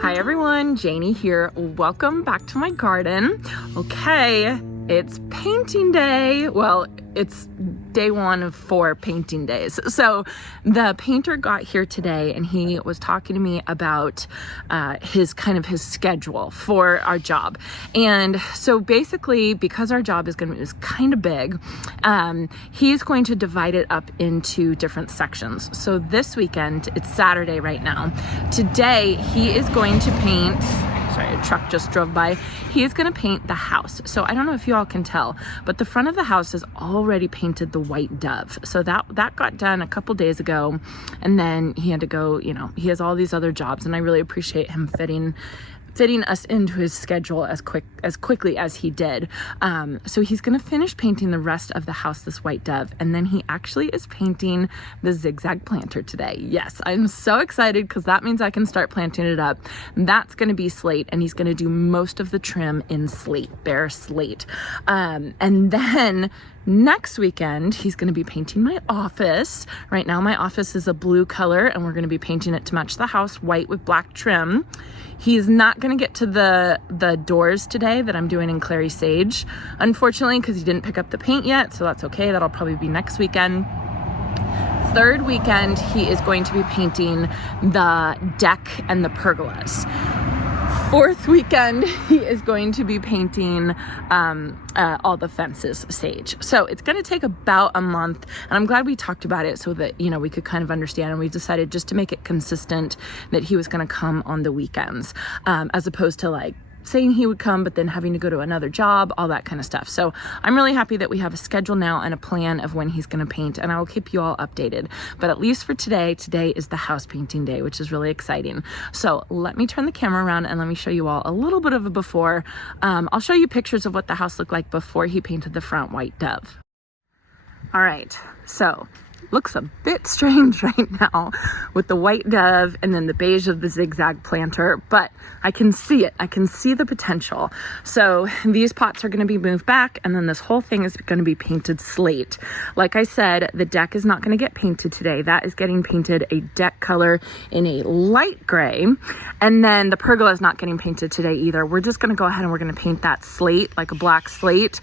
Hi everyone, Janie here. Welcome back to my garden. Okay, it's painting day. Well, it's day 1 of 4 painting days. So the painter got here today and he was talking to me about his schedule for our job. And so basically, because our job is kind of big, he's going to divide it up into different sections. So this weekend, it's Saturday right now. Today, he is going to paint. Sorry, a truck just drove by. He is going to paint the house. So I don't know if you all can tell, but the front of the house is already painted the white dove. So that got done a couple days ago, and then he had to go, he has all these other jobs, and I really appreciate him fitting us into his schedule as quickly as he did. So he's gonna finish painting the rest of the house this white dove, and then he actually is painting the zigzag planter today. Yes, I'm so excited because that means I can start planting it up. That's gonna be slate, and he's gonna do most of the trim in slate, bare slate. And then next weekend, he's going to be painting my office. Right now, my office is a blue color, and we're going to be painting it to match the house, white with black trim. He's not going to get to the doors today that I'm doing in Clary Sage, unfortunately, because he didn't pick up the paint yet, so that's okay. That'll probably be next weekend. Third weekend, he is going to be painting the deck and the pergolas. Fourth weekend, he is going to be painting all the fences sage. So it's going to take about a month, and I'm glad we talked about it so that, we could kind of understand, and we decided just to make it consistent that he was going to come on the weekends, as opposed to saying he would come but then having to go to another job, all that kind of stuff. So I'm really happy that we have a schedule now and a plan of when he's going to paint, and I will keep you all updated. But at least for today is the house painting day, which is really exciting. So let me turn the camera around and let me show you all a little bit of a before. I'll show you pictures of what the house looked like before he painted the front white dove. All right, so looks a bit strange right now with the white dove and then the beige of the zigzag planter, but I can see it. I can see the potential. So these pots are going to be moved back, and then this whole thing is going to be painted slate. Like I said, the deck is not going to get painted today. That is getting painted a deck color in a light gray, and then the pergola is not getting painted today either. We're just going to go ahead and we're going to paint that slate, like a black slate.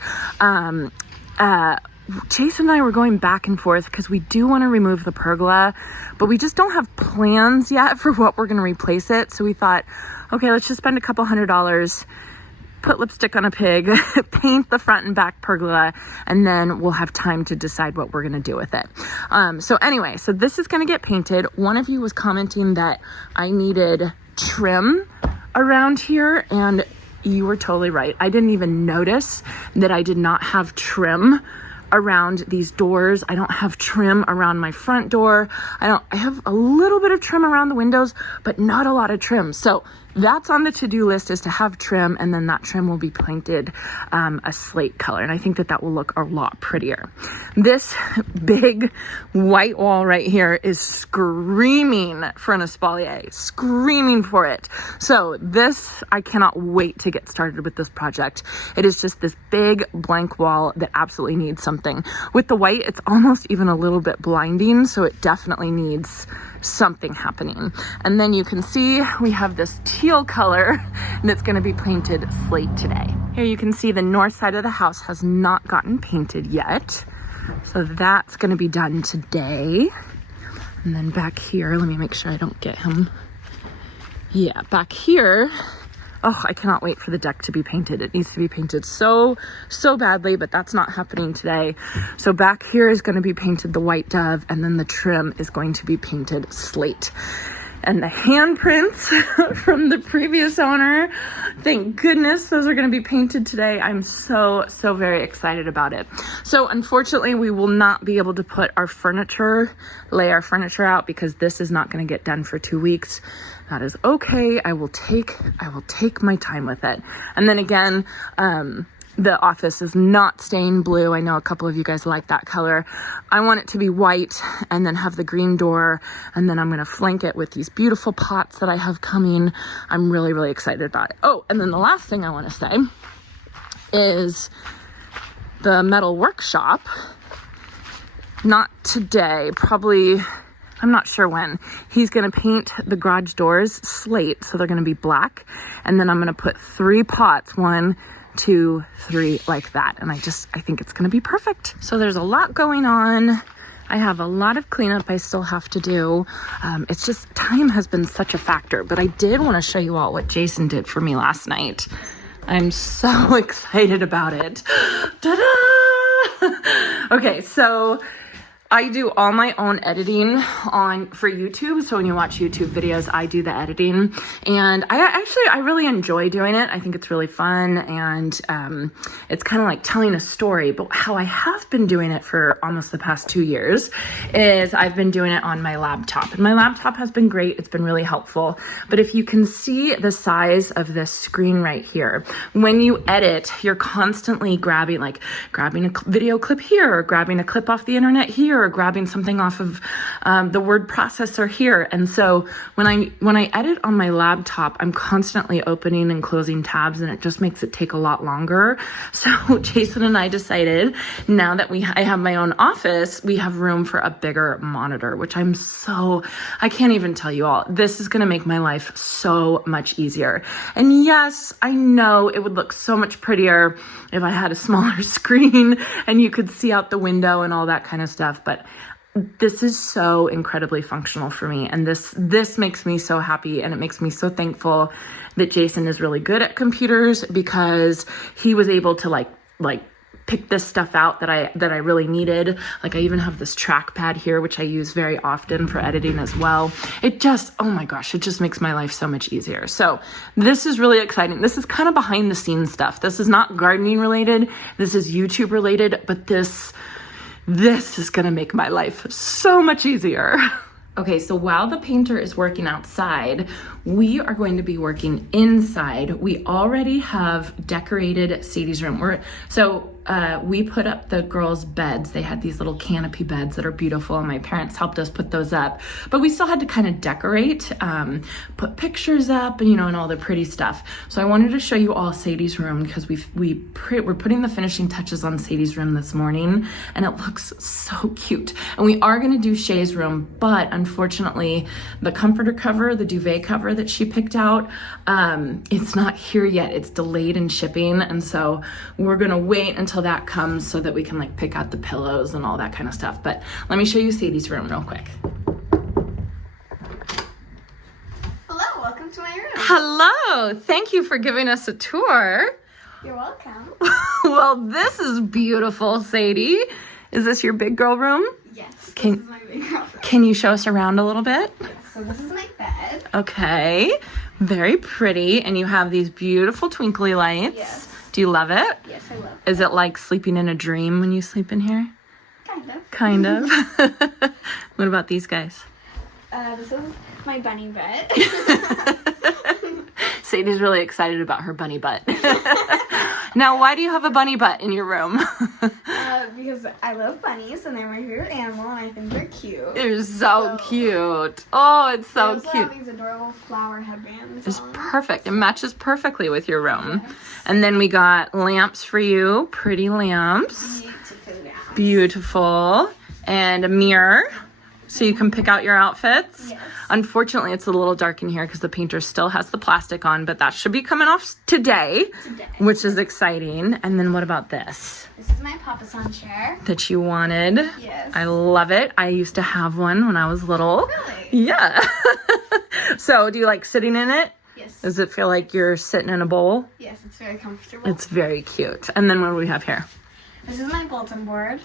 Jason and I were going back and forth because we do want to remove the pergola, but we just don't have plans yet for what we're going to replace it. So we thought, okay, let's just spend a couple $100, put lipstick on a pig, paint the front and back pergola, and then we'll have time to decide what we're going to do with it. So anyway, so this is going to get painted. One of you was commenting that I needed trim around here, and you were totally right. I didn't even notice that I did not have trim around these doors. I don't have trim around my front door. I have a little bit of trim around the windows, but not a lot of trim. So that's on the to-do list, is to have trim, and then that trim will be painted a slate color, and I think that will look a lot prettier. This big white wall right here is screaming for an espalier, screaming for it. So this, I cannot wait to get started with this project. It is just this big blank wall that absolutely needs something. With the white, it's almost even a little bit blinding, so it definitely needs something happening. And then you can see we have this teal color that's going to be painted slate today. Here you can see the north side of the house has not gotten painted yet, so that's going to be done today. And then back here, let me make sure I don't get him. Yeah, back here, oh, I cannot wait for the deck to be painted. It needs to be painted so badly, but that's not happening today. So back here is going to be painted the white dove, and then the trim is going to be painted slate. And the handprints from the previous owner, thank goodness those are going to be painted today. I'm so very excited about it. So unfortunately, we will not be able to lay our furniture out, because this is not going to get done for 2 weeks. That is okay. I will take my time with it. And then again, the office is not stained blue. I know a couple of you guys like that color. I want it to be white and then have the green door, and then I'm going to flank it with these beautiful pots that I have coming. I'm really excited about it. Oh, and then the last thing I want to say is the metal workshop. Not today, probably I'm not sure when. He's gonna paint the garage doors slate, so they're gonna be black. And then I'm gonna put 3 pots, 1, 2, 3, like that. And I think it's gonna be perfect. So there's a lot going on. I have a lot of cleanup I still have to do. It's just time has been such a factor, but I did wanna show you all what Jason did for me last night. I'm so excited about it. Ta-da! Okay, so I do all my own editing for YouTube. So when you watch YouTube videos, I do the editing, and I really enjoy doing it. I think it's really fun, and it's kind of like telling a story. But how I have been doing it for almost the past 2 years is I've been doing it on my laptop, and my laptop has been great. It's been really helpful. But if you can see the size of this screen right here, when you edit, you're constantly grabbing a video clip here, or grabbing a clip off the internet here, or grabbing something off of the word processor here. And so when I edit on my laptop, I'm constantly opening and closing tabs, and it just makes it take a lot longer. So Jason and I decided, now that I have my own office, we have room for a bigger monitor, which I can't even tell you all. This is gonna make my life so much easier. And yes, I know it would look so much prettier if I had a smaller screen and you could see out the window and all that kind of stuff, but this is so incredibly functional for me, and this makes me so happy, and it makes me so thankful that Jason is really good at computers, because he was able to like pick this stuff out that I really needed. Like, I even have this trackpad here, which I use very often for editing as well. It just, oh my gosh, it just makes my life so much easier. So this is really exciting. This is kind of behind the scenes stuff. This is not gardening related. This is YouTube related, but this is gonna make my life so much easier. Okay, so while the painter is working outside, we are going to be working inside. We already have decorated Sadie's room. We put up the girls' beds. They had these little canopy beds that are beautiful, and my parents helped us put those up. But we still had to kind of decorate, put pictures up, and and all the pretty stuff. So I wanted to show you all Sadie's room, because we're putting the finishing touches on Sadie's room this morning, and it looks so cute. And we are gonna do Shay's room, but unfortunately, the comforter cover, the duvet cover that she picked out, it's not here yet. It's delayed in shipping, and so we're gonna wait until that comes so that we can pick out the pillows and all that kind of stuff. But let me show you Sadie's room real quick. Hello, welcome to my room. Hello, thank you for giving us a tour. You're welcome. Well, this is beautiful, Sadie. Is this your big girl room? Yes, this is my big girl room. Can you show us around a little bit? Yes, so this is my bed. Okay, very pretty. And you have these beautiful twinkly lights. Yes. Do you love it? Yes, I love it. Is it like sleeping in a dream when you sleep in here? Kind of. What about these guys? This is my bunny butt. Sadie's really excited about her bunny butt. Now, why do you have a bunny butt in your room? Because I love bunnies, and they're my favorite animal, and I think they're cute. They're so cute. Oh, it's so I also cute. have these adorable flower headbands. It's on. perfect. It matches perfectly with your room. Yes. And then we got lamps for you. Pretty lamps. Beautiful. And a mirror, so you can pick out your outfits. Yes. Unfortunately, it's a little dark in here because the painter still has the plastic on, but that should be coming off today, which is exciting. And then what about this? This is my Papa-san chair. That you wanted. Yes. I love it. I used to have one when I was little. Really? Yeah. So do you like sitting in it? Yes. Does it feel like you're sitting in a bowl? Yes, it's very comfortable. It's very cute. And then what do we have here? This is my bulletin board.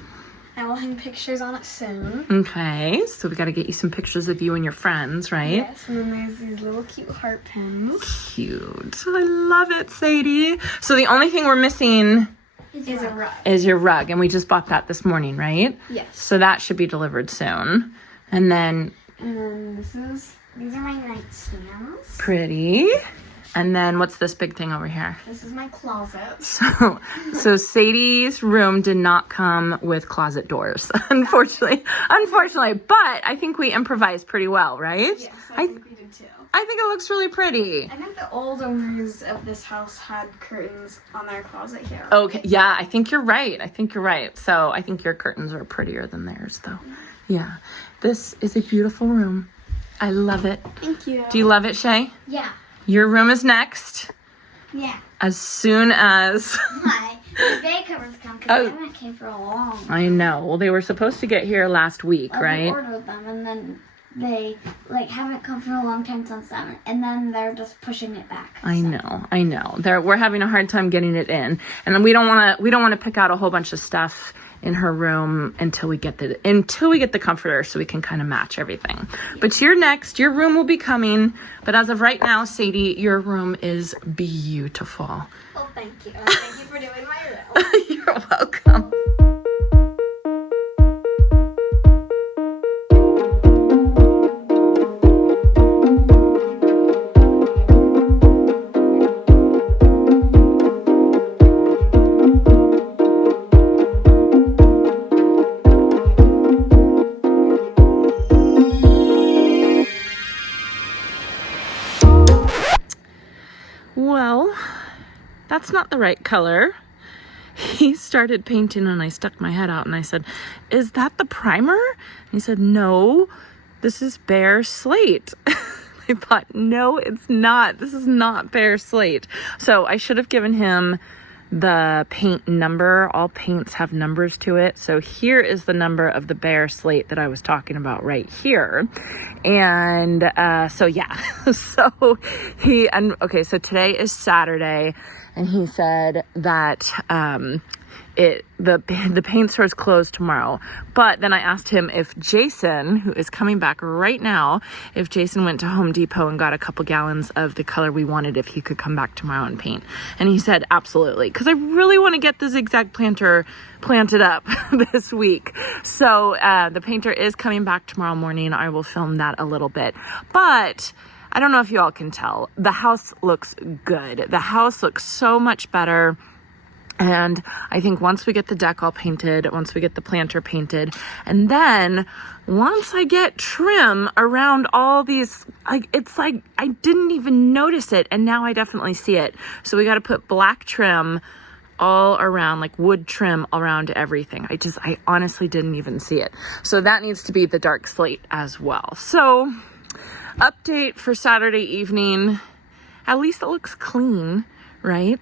I will hang pictures on it soon. Okay, so we got to get you some pictures of you and your friends, right? Yes, and then there's these little cute heart pins. Cute. I love it, Sadie. So the only thing we're missing Is a rug. is your rug, and we just bought that this morning, right? Yes. So that should be delivered soon. And then these are my nightstands. pretty. And then what's this big thing over here? This is my closet. So Sadie's room did not come with closet doors, unfortunately. But I think we improvised pretty well, right? Yes, I think we did too. I think it looks really pretty. I think the old owners of this house had curtains on their closet here. Okay, yeah, I think you're right. So I think your curtains are prettier than theirs, though. Yeah. This is a beautiful room. I love it. Thank you. Do you love it, Shay? Yeah. Your room is next. Yeah. As soon as... Hi. The bed covers come because they haven't came for a long time. I know. Well, they were supposed to get here last week, We right? ordered them and then they haven't come for a long time since then, and then they're just pushing it back. I know. We're having a hard time getting it in, and then we don't want to pick out a whole bunch of stuff in her room until we get the comforter, so we can kind of match everything. Yeah. But you're next. Your room will be coming, but as of right now, Sadie, your room is beautiful. Well, thank you. Thank you for doing my room. You're welcome. Well, that's not the right color. He started painting and I stuck my head out and I said, "Is that the primer?" And he said, "No, this is bare slate." I thought, no, it's not. This is not bare slate. So I should have given him the paint number. All paints have numbers to it. So here is the number of the bare slate that I was talking about right here. And so yeah, so so today is Saturday, and he said that the paint store is closed tomorrow. But then I asked him if Jason, who is coming back right now, if Jason went to Home Depot and got a couple gallons of the color we wanted, if he could come back tomorrow and paint. And he said absolutely, because I really want to get the zigzag planter planted up this week. So the painter is coming back tomorrow morning. I will film that a little bit. But I don't know if you all can tell, the house looks good. The house looks so much better. And I think once we get the deck all painted, once we get the planter painted, and then once I get trim around all these, it's like I didn't even notice it, and now I definitely see it. So we got to put black trim all around, like wood trim around everything. I honestly didn't even see it. So that needs to be the dark slate as well. So update for Saturday evening. At least it looks clean, right?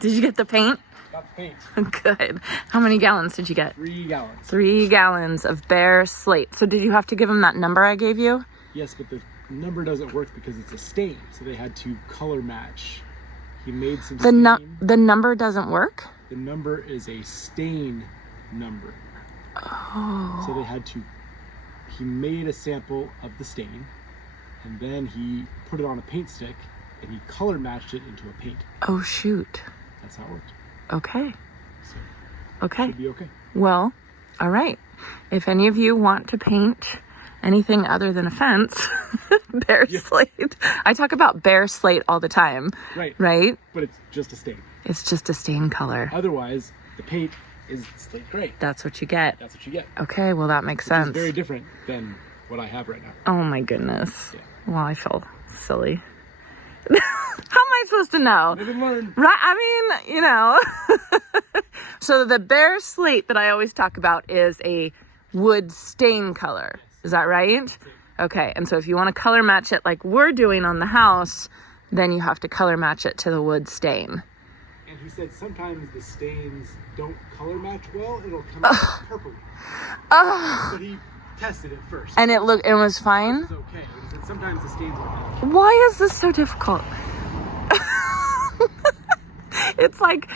Did you get the paint? Got the paint. Good. How many gallons did you get? 3 gallons. 3 gallons of bare slate. So did you have to give him that number I gave you? Yes, but the number doesn't work because it's a stain, so they had to color match. He made some stain. The number doesn't work? The number is a stain number. Oh. So he made a sample of the stain, and then he put it on a paint stick, and he color matched it into a paint. Oh, shoot. That's how it worked. Okay. So, okay. Should be okay. Well, all right. If any of you want to paint anything other than a fence, bare slate. I talk about bare slate all the time. Right. Right? But it's just a stain. It's just a stain color. Otherwise, the paint is slate gray. That's what you get. That's what you get. Okay, well that makes sense. It's very different than what I have right now. Oh my goodness. Yeah. Well, I feel silly. How am I supposed to know? Live and learn. Right? I mean, you know. So the bare slate that I always talk about is a wood stain color. Is that right? Okay. And so if you want to color match it like we're doing on the house, then you have to color match it to the wood stain. And he said sometimes the stains don't color match well. It'll come out purple. But he tested it first. And it was fine? It was okay. He said sometimes the stains will match. Why is this so difficult? It's like,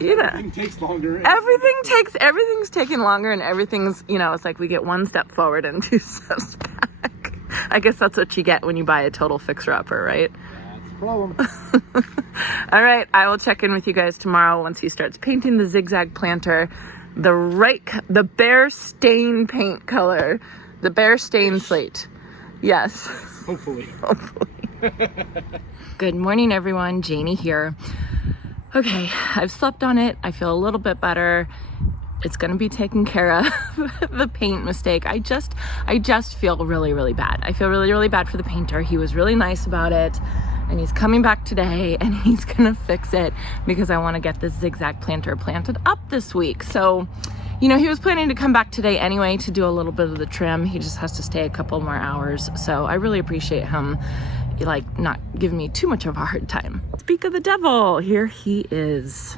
you know. Everything takes longer. Everything's taking longer, and everything's, you know, it's like we get one step forward and 2 steps back. I guess that's what you get when you buy a total fixer-upper, right? That's the problem. All right, I will check in with you guys tomorrow once he starts painting the zigzag planter, the bare stain paint color, the bare stain slate. Yes. Hopefully. Good morning, everyone. Janie here. Okay, I've slept on it. I feel a little bit better. It's gonna be taken care of. The paint mistake. I just feel really, really bad. I feel really, really bad for the painter. He was really nice about it, and he's coming back today, and he's gonna fix it because I want to get this zigzag planter planted up this week. So you know, he was planning to come back today anyway to do a little bit of the trim. He just has to stay a couple more hours. So I really appreciate him, like, not giving me too much of a hard time. Speak of the devil, here he is.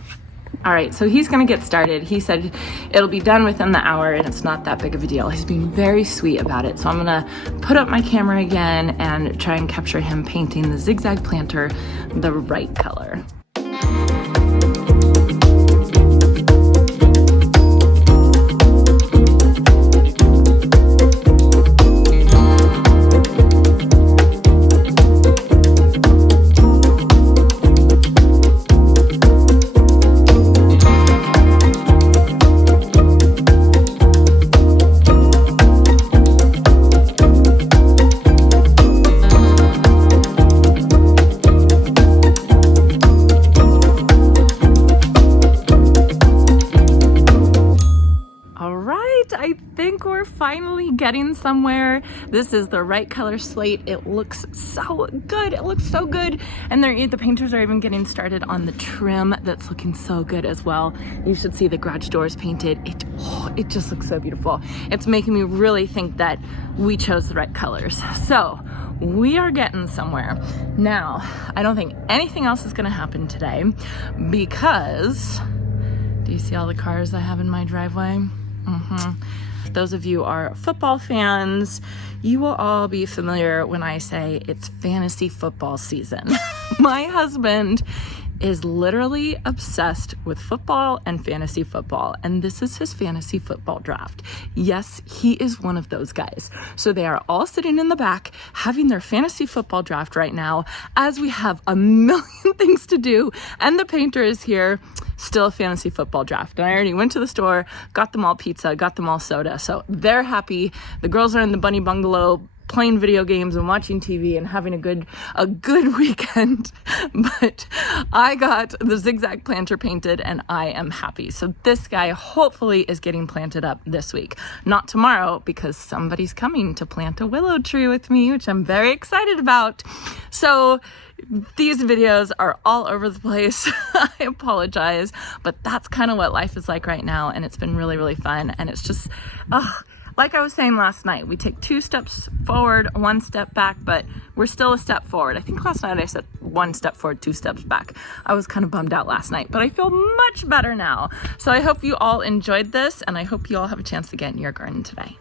All right, so he's gonna get started. He said it'll be done within the hour and it's not that big of a deal. He's being very sweet about it. So I'm gonna put up my camera again and try and capture him painting the zigzag planter the right color. I think we're finally getting somewhere. This is the right color slate. It looks so good. It looks so good. And the painters are even getting started on the trim. That's looking so good as well. You should see the garage doors painted. It just looks so beautiful. It's making me really think that we chose the right colors. So we are getting somewhere. Now, I don't think anything else is gonna happen today because, do you see all the cars I have in my driveway? Those of you are football fans, you will all be familiar when I say it's fantasy football season. My husband is literally obsessed with football and fantasy football, and this is his fantasy football draft. Yes, he is one of those guys. So they are all sitting in the back having their fantasy football draft right now as we have a million things to do, and the painter is here. Still a fantasy football draft. And I already went to the store, got them all pizza, got them all soda. So they're happy. The girls are in the bunny bungalow playing video games and watching TV and having a good weekend. But I got the zigzag planter painted and I am happy. So this guy hopefully is getting planted up this week. Not tomorrow because somebody's coming to plant a willow tree with me, which I'm very excited about. So these videos are all over the place. I apologize, but that's kind of what life is like right now. And it's been really, really fun. And it's just, like I was saying last night, we take 2 steps forward, 1 step back, but we're still a step forward. I think last night I said 1 step forward, 2 steps back. I was kind of bummed out last night, but I feel much better now. So I hope you all enjoyed this, and I hope you all have a chance to get in your garden today.